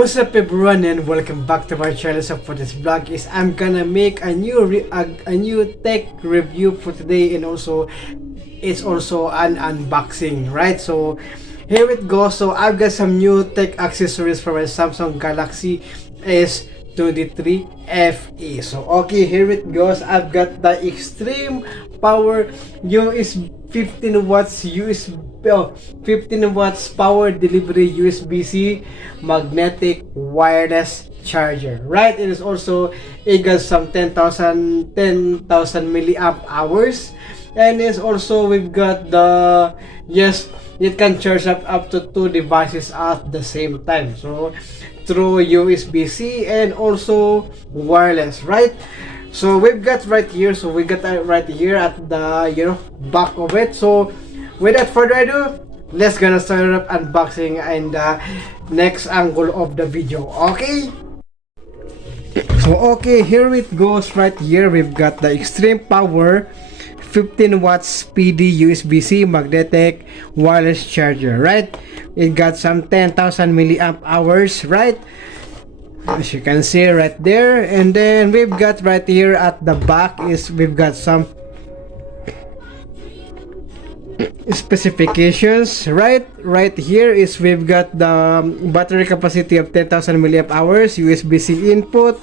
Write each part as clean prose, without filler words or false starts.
What's up everyone and welcome back to my channel. So for this vlog is I'm gonna make a new tech review for today, and also it's also an unboxing, right? So here it goes. So I've got some new tech accessories for my Samsung Galaxy S23 FE. So okay, here it goes. I've got the extreme power USB 15 watts 15 watts power delivery USB-C magnetic wireless charger, right? It is also, it got some 10,000 milliamp hours, and it's also, we've got the, yes, it can charge up to two devices at the same time, so through USB-C and also wireless, right? So we've got right here, so we got right here at the back of it. So without further ado, let's gonna start up unboxing and the next angle of the video. Okay, so okay, here it goes. Right here we've got the extreme power 15 watts speedy USB-C magnetic wireless charger, right? It got some 10,000 milliamp hours, right? As you can see right there. And then we've got right here at the back is we've got some specifications. Right here is we've got the battery capacity of 10,000 milliamp hours, USB-C input,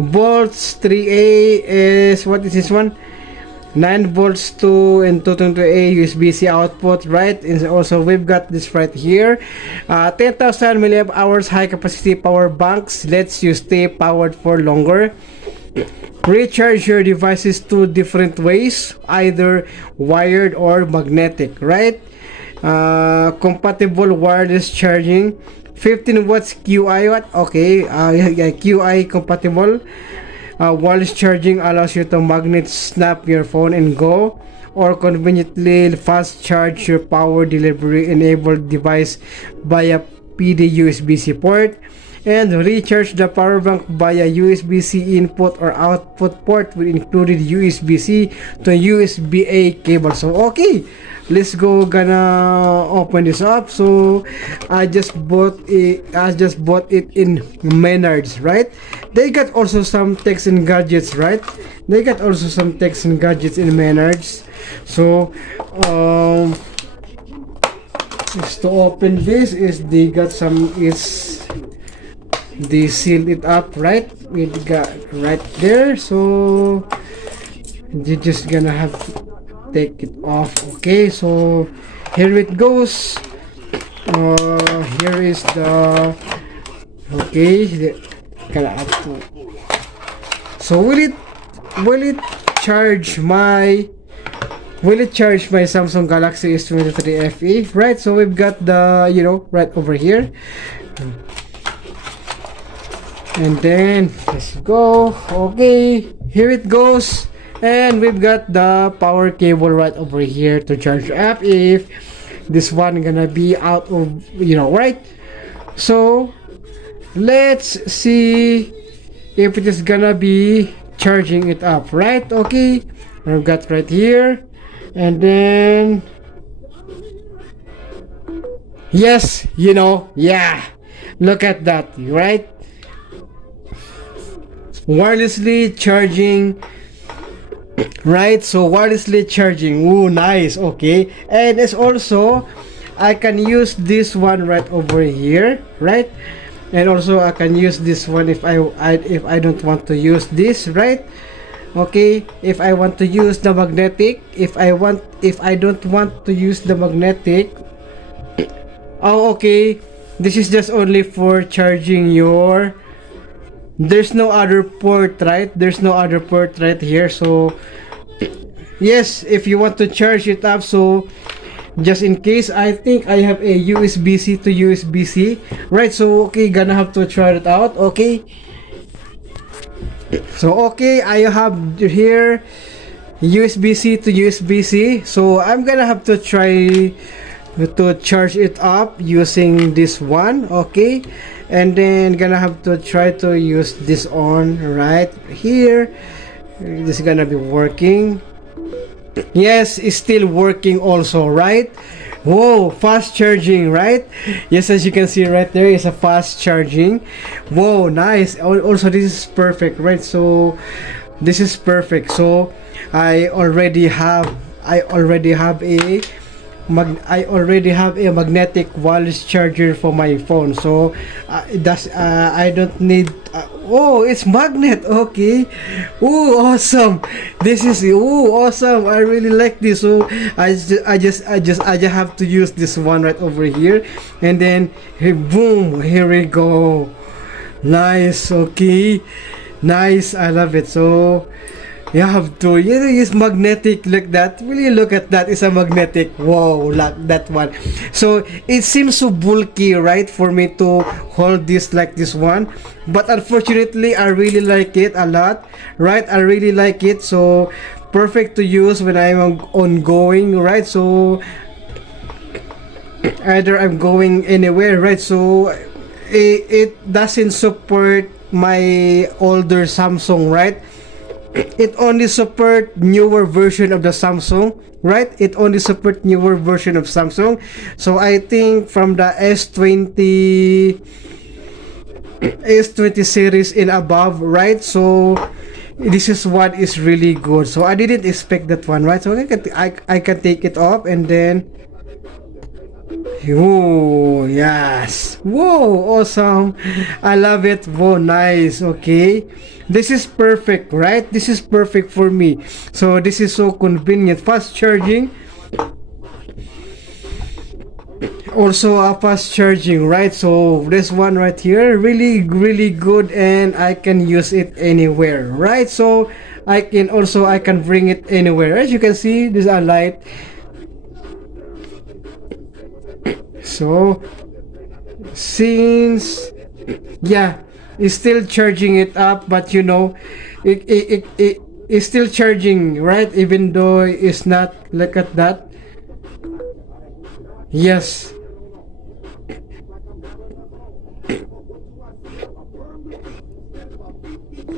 volts 3A is, what is this one, 9 volts 2 and 220A USB-C output, right? And also we've got this right here, 10,000 milliamp hours high capacity power banks, lets you stay powered for longer. Recharge your devices two different ways, either wired or magnetic, right? Compatible wireless charging, 15 watts QI, what? Okay, QI compatible. Wireless charging allows you to magnet snap your phone and go, or conveniently fast charge your power delivery enabled device via PD USB-C port, and recharge the power bank via USB-C input or output port with included USB-C to USB-A cable. So okay, let's go gonna open this up. So I just bought it in Menards, right? They got also some techs and gadgets, right? They got also some techs and gadgets in Menards. So is to open this is they got some, is they sealed it up, right? We got right there, so you're just gonna have to take it off. Okay, so here it goes. Here is the, okay, gonna have to, so will it charge my Samsung Galaxy S23 FE, right? So we've got the, right over here, and then let's go. Okay, here it goes, and we've got the power cable right over here to charge up if this one gonna be out of, right? So let's see if it is gonna be charging it up, right? Okay, I've got right here, and then yes, yeah, look at that, right? Wirelessly charging, right? So wirelessly charging, ooh, nice. Okay, and it's also, I can use this one right over here, right? And also I can use this one if I don't want to use this, right? Okay, if I want to use the magnetic, if I don't want to use the magnetic, oh okay, this is just only for charging your, there's no other port, right? There's no other port right here. So yes, if you want to charge it up, so just in case, I think I have a USB-C to USB-C, right? So okay, gonna have to try it out. Okay, so okay, I have here USB-C to USB-C, so I'm gonna have to try to charge it up using this one. Okay, and then gonna have to try to use this on right here. This is gonna be working. Yes, it's still working also, right? Whoa, fast charging, right? Yes, as you can see right there is a fast charging. Whoa, nice. Also, this is perfect, right? So this is perfect. So I already have a I already have a magnetic wireless charger for my phone. So I don't need oh, it's magnet. Okay. Oh, awesome. This is awesome. I really like this. So I just have to use this one right over here, and then hey, boom, here we go. Nice. Okay. Nice. I love it. So you have to, you know, use magnetic like that. Will you look at that? It's a magnetic. Whoa, like that one. So it seems so bulky, right, for me to hold this like this one. But unfortunately, I really like it a lot, right? I really like it. So perfect to use when I'm ongoing, right? So either I'm going anywhere, right? So it doesn't support my older Samsung, right? It only support newer version of the Samsung, right? It only support newer version of Samsung. So I think from the S20 series and above, right? So this is what is really good. So I didn't expect that one, right? So I can take it off, and then oh yes, whoa, awesome. I love it. Whoa, nice. Okay, this is perfect, right? This is perfect for me. So this is so convenient, fast charging. Also a fast charging, right? So this one right here really good, and I can use it anywhere, right? So I can bring it anywhere. As you can see, this is a light. So since yeah, it's still charging it up, but you know, it is still charging, right? Even though it's not, look at that. Yes.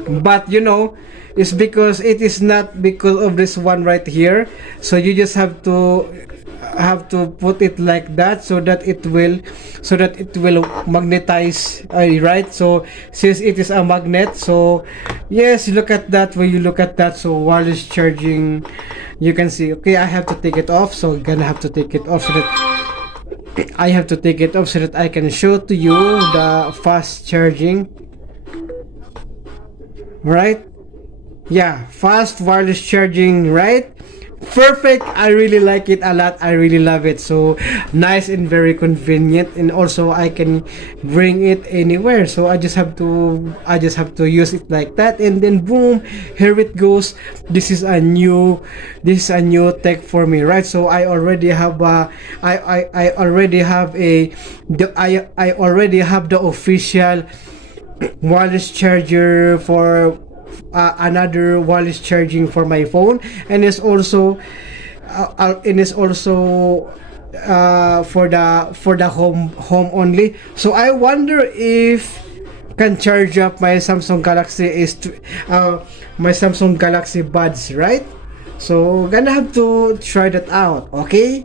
But you know, it's because it is not because of this one right here. So you just have to put it like that, so that it will magnetize, right? So since it is a magnet, so yes, look at that. When you look at that, so wireless charging, you can see. Okay, I have to take it off, so I'm gonna have to take it off so that I can show to you the fast charging, right? Yeah, fast wireless charging, right? Perfect. I really like it a lot. I really love it. So nice and very convenient, and also I can bring it anywhere. So I just have to use it like that, and then boom, here it goes. This is a new tech for me, right? So I already have I already have I already have the official wireless charger for another wireless charging for my phone, and it's also for the home only. So I wonder if can charge up my Samsung Galaxy my Samsung Galaxy Buds, right? So gonna have to try that out. Okay,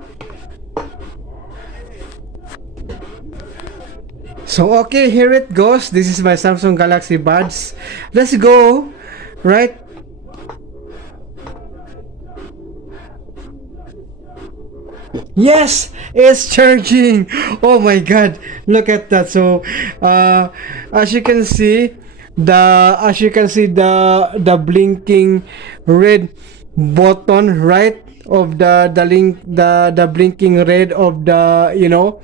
so okay, here it goes. This is my Samsung Galaxy Buds. Let's go, right? Yes, it's charging. Oh my god, look at that. So as you can see, the blinking red button, right, of the blinking red of the, you know,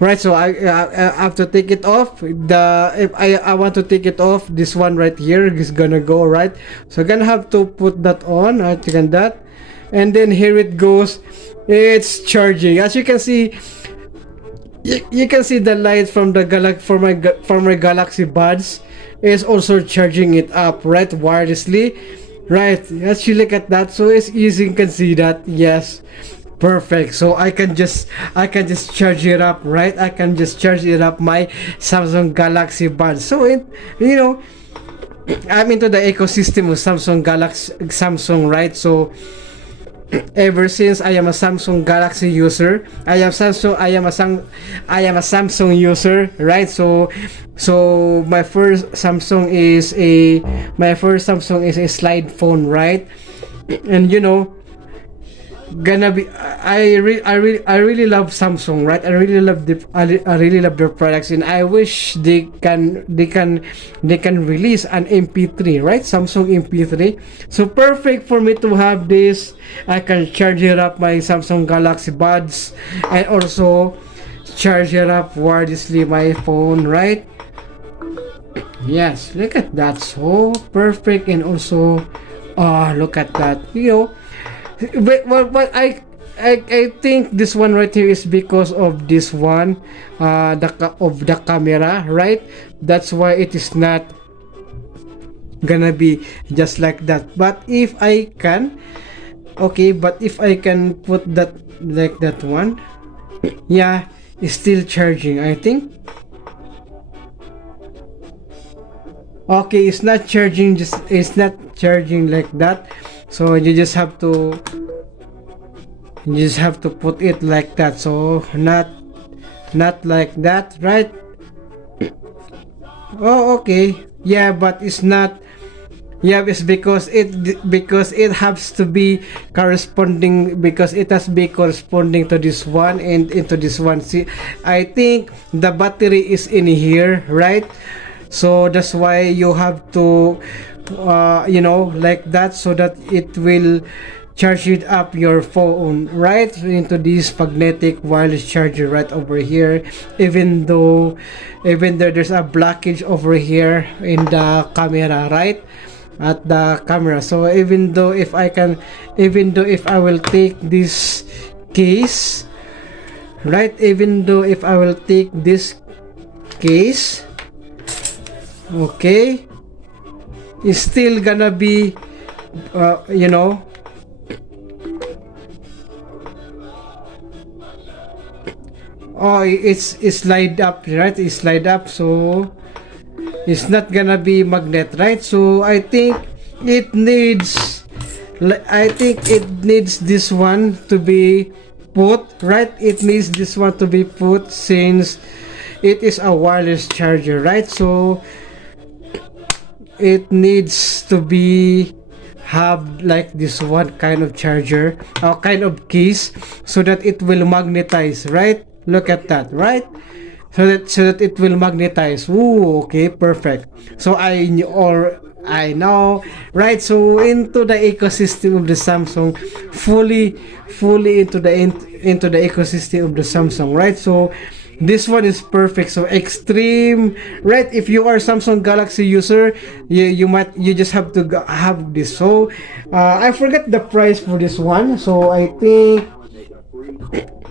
right? So I have to take it off. If I want to take it off, this one right here is gonna go, right? So I'm gonna have to put that on, right? Again, that, and then here it goes. It's charging. As you can see, you can see the light from the from my Galaxy Buds is also charging it up, right, wirelessly, right? As you look at that, so it's easy. You can see that. Yes, perfect. So I can just charge it up, right? I can just charge it up my Samsung Galaxy Buds. So it, you know, I'm into the ecosystem of Samsung, right? So ever since I am a Samsung Galaxy user. I am a Samsung user, right? So my first Samsung is a slide phone, right? And you know, gonna be I really love Samsung, right? I really love their products, and I wish they can release an MP3, right? Samsung MP3. So perfect for me to have this. I can charge it up my Samsung Galaxy Buds, and also charge it up wirelessly my phone, right? Yes, look at that, so perfect. And also, look at that, you know. But I think this one right here is because of this one, of the camera, right? That's why it is not gonna be just like that. But if I can, okay, but if I can put that like that one, yeah, it's still charging, I think. Okay, it's not charging, just it's not charging like that. So you just have to put it like that. So not like that, right? Oh, okay. Yeah, but it's not. Yeah, it's because it has to be corresponding, because it has to be corresponding to this one and into this one. See, I think the battery is in here, right? So that's why you have to you know, like that, so that it will charge it up your phone right into this magnetic wireless charger right over here. Even though there's a blockage over here in the camera, right at the camera. So even though if I will take this case, right, even though if I will take this case, okay, it's still gonna be you know, oh, it's slide up, right? It's slide up, so it's not gonna be magnet, right? So I think it needs this one to be put, right? It needs this one to be put, since it is a wireless charger, right? So it needs to be have like this one kind of charger or kind of case, so that it will magnetize, right? Look at that, right? So that it will magnetize. Ooh, okay, perfect. So I know, right? So into the ecosystem of the Samsung, fully into the ecosystem of the Samsung, right? So this one is perfect. So extreme, right? If you are Samsung Galaxy user, you just have to have this. So I forget the price for this one. So I think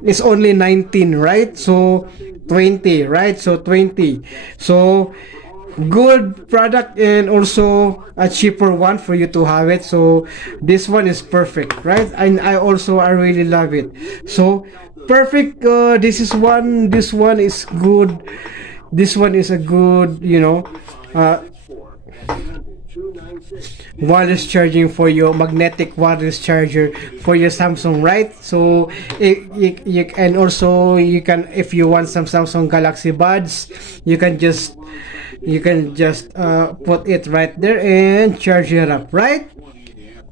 it's only 19, right? So 20, right? So 20. So good product, and also a cheaper one for you to have it. So this one is perfect, right? And I really love it. So perfect. This one is good. This one is a good, you know, wireless charging for your magnetic wireless charger for your Samsung, right? So and also you can, if you want some Samsung Galaxy Buds, you can just put it right there and charge it up, right?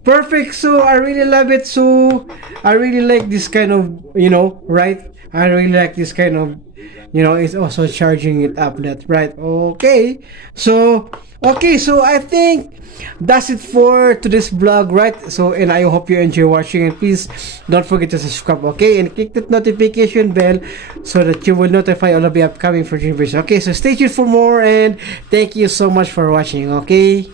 Perfect. So I really love it. So I really like this kind of, you know, right? I really like this kind of, you know, it's also charging it up, that right? Okay. So so I think that's it for today's vlog, right? So, and I hope you enjoy watching, and please don't forget to subscribe, okay, and click that notification bell so that you will notify all of the upcoming videos. Okay, so stay tuned for more, and thank you so much for watching. Okay.